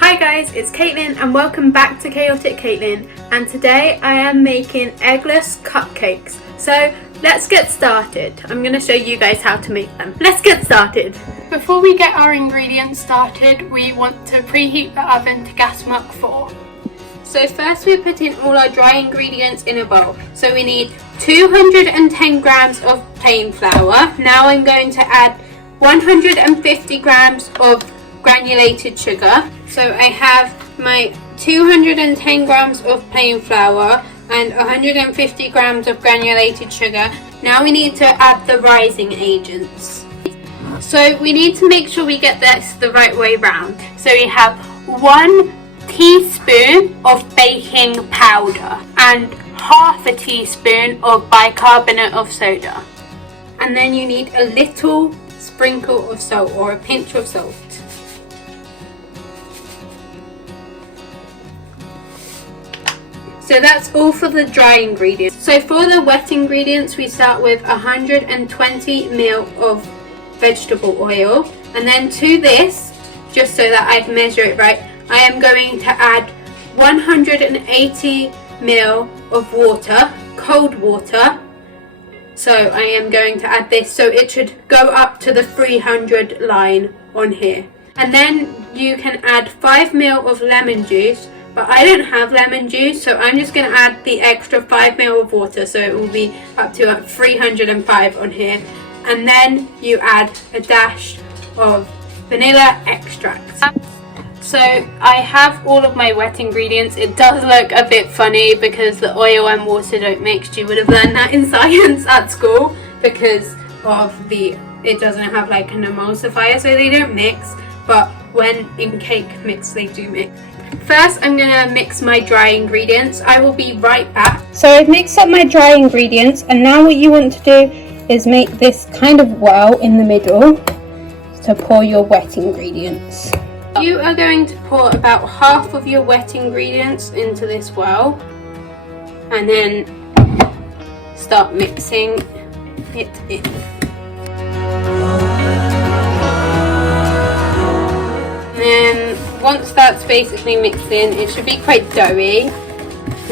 Hi guys, it's Caitlin and welcome back to Chaotic Caitlin, and today I am making eggless cupcakes. So let's get started. I'm going to show you guys how to make them. Let's get started. Before we get our ingredients started, we want to preheat the oven to gas mark 4. So first we're putting all our dry ingredients in a bowl. So we need 210 grams of plain flour. Now I'm going to add 150 grams of granulated sugar. So I have my 210 grams of plain flour and 150 grams of granulated sugar. Now we need to add the rising agents. So we need to make sure we get this the right way round. So we have 1 teaspoon of baking powder and half a teaspoon of bicarbonate of soda. And then you need a little sprinkle of salt or a pinch of salt. So that's all for the dry ingredients. So for the wet ingredients, we start with 120 ml of vegetable oil, and then to this, just so that I can measure it right, I am going to add 180 ml of water, cold water. So I am going to add this, so it should go up to the 300 line on here. And then you can add 5 ml of lemon juice, but I don't have lemon juice, so I'm just going to add the extra 5 ml of water, so it will be up to 305 on here. And then you add a dash of vanilla extract. So I have all of my wet ingredients. It does look a bit funny because the oil and water don't mix. You would have learned that in science at school because of it doesn't have like an emulsifier, so they don't mix, but when in cake mix they do mix. First I'm going to mix my dry ingredients. I will be right back. So I've mixed up my dry ingredients, and now what you want to do is make this kind of well in the middle to pour your wet ingredients. You are going to pour about half of your wet ingredients into this well and then start mixing it in. And then once that's basically mixed in, it should be quite doughy.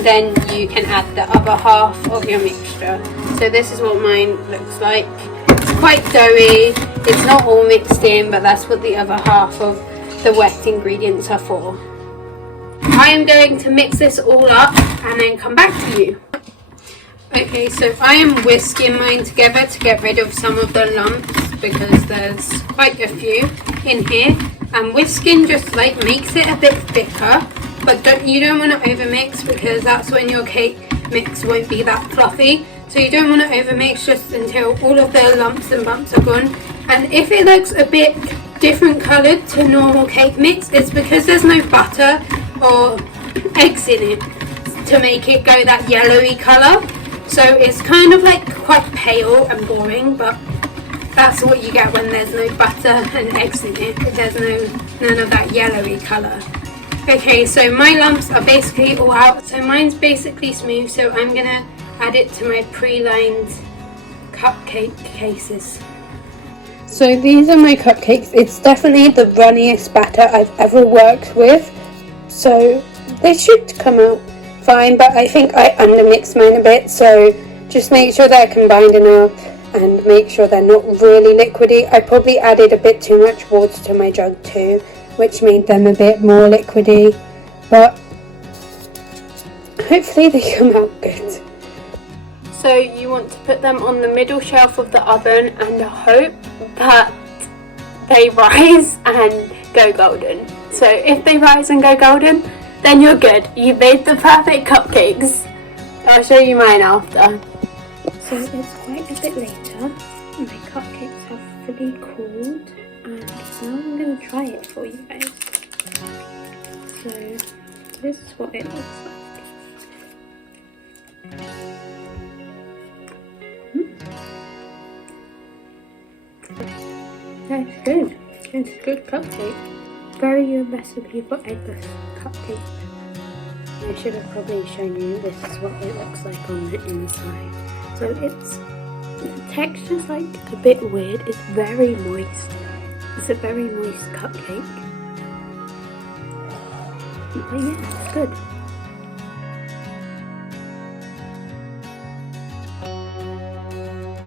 Then you can add the other half of your mixture. So this is what mine looks like. It's quite doughy, it's not all mixed in, but that's what the other half of the wet ingredients are for. I am going to mix this all up and then come back to you. Okay, so I am whisking mine together to get rid of some of the lumps because there's quite a few in here, and whisking just like makes it a bit thicker, but you don't want to overmix because that's when your cake mix won't be that fluffy. So you don't want to overmix just until all of the lumps and bumps are gone. And if it looks a bit different coloured to normal cake mix, it's because there's no butter or eggs in it to make it go that yellowy colour. So it's kind of like quite pale and boring, but that's what you get when there's no butter and eggs in it. There's none of that yellowy colour. Okay, so my lumps are basically all out. So mine's basically smooth, so I'm gonna add it to my pre-lined cupcake cases. So these are my cupcakes. It's definitely the runniest batter I've ever worked with, so they should come out fine, but I think I undermixed mine a bit, so just make sure they're combined enough and make sure they're not really liquidy. I probably added a bit too much water to my jug too, which made them a bit more liquidy, but hopefully they come out good. So you want to put them on the middle shelf of the oven and hope that they rise and go golden. So if they rise and go golden, then you're good. You made the perfect cupcakes. I'll show you mine after. So it's quite a bit later. My cupcakes have fully cooled, and now I'm going to try it for you guys. So this is what it looks like. That's good. It's a good cupcake. Very good recipe for eggless cupcake. I should have probably shown you this is what it looks like on the inside. So the texture's like a bit weird. It's very moist. It's a very moist cupcake. But yeah, it's good.